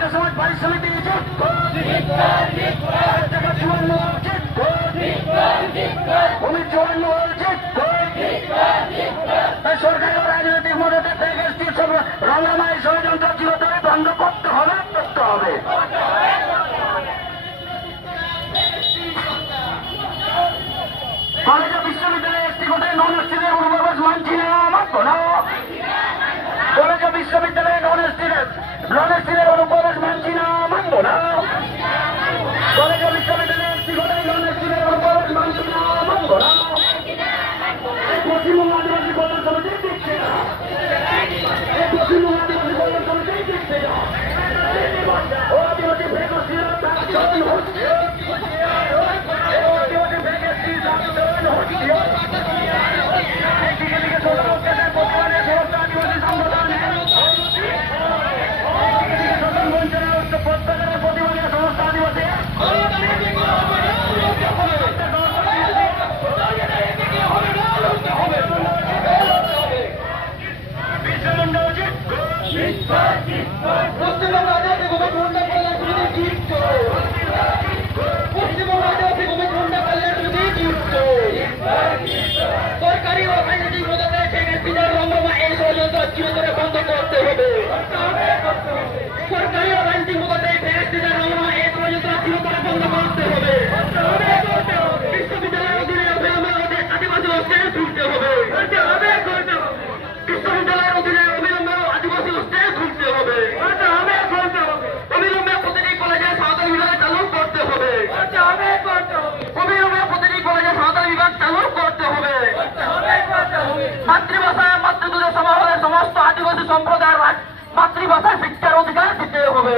ছাত্র সমাজ পারিশ্রমিক ভূমির চূড়ান্ত সরকারি ও রাজনৈতিক মদতে সব রমরমায় ষড়যন্ত্র চিরতরে বন্ধ করতে হবে। কলেজ ও বিশ্ববিদ্যালয়ে একটি কোথায় নন স্টিলের অনুপ্রবেশ মানছি না, মানব না। কলেজ ও বিশ্ববিদ্যালয়ে নন স্টিলের অনুপ্রবেশ মানছি না, মানব না। কলেজ ও বিশ্ববিদ্যালয়ে একটি কোথায় নন স্টিলের অনুপ্রবেশ মানছি না, মানব না। পশ্চিমবঙ্গ আদিবাসী কল্যাণ সমিতি দিচ্ছে না, পশ্চিমবঙ্গ আদিবাসী কল্যাণ সমিতি দিচ্ছে না। ও আদিবাসী ভেগোসিরা আন্দোলন হচ্ছে, ও আদিবাসী ভেগোসির আন্দোলন হচ্ছে। দিকে দিকে সরকারের বর্তমানে সমস্ত আদিবাসী সংগঠন শোষণ বঞ্চনার প্রত্যাচারের প্রতিবাদে সমস্ত আদিবাসী সরকারি ও রাজনৈতিক মদতে এই ষড়যন্ত্র চিরতরে বন্ধ করতে হবে। সরকারি ও রাজনৈতিক মদতে এই ষড়যন্ত্র চিরতরে বন্ধ করতে হবে। বিশ্ববিদ্যালয়ের অধীনে আদিবাসী হোস্টেল খুলতে হবে। বিশ্ববিদ্যালয়ের অধীনে অবিলম্বে আদিবাসী হোস্টেল খুলতে হবে। অবিলম্বে প্রতিটি কলেজে সাঁওতালি বিভাগ চালু করতে হবে। অবিলম্বে প্রতিটি কলেজে সাঁওতালি বিভাগ চালু করতে হবে। মাতৃভাষায় মাতৃদুধের সভা হলে সমস্ত আদিবাসী সম্প্রদায়ের মাতৃভাষায় শিক্ষার অধিকার দিতে হবে।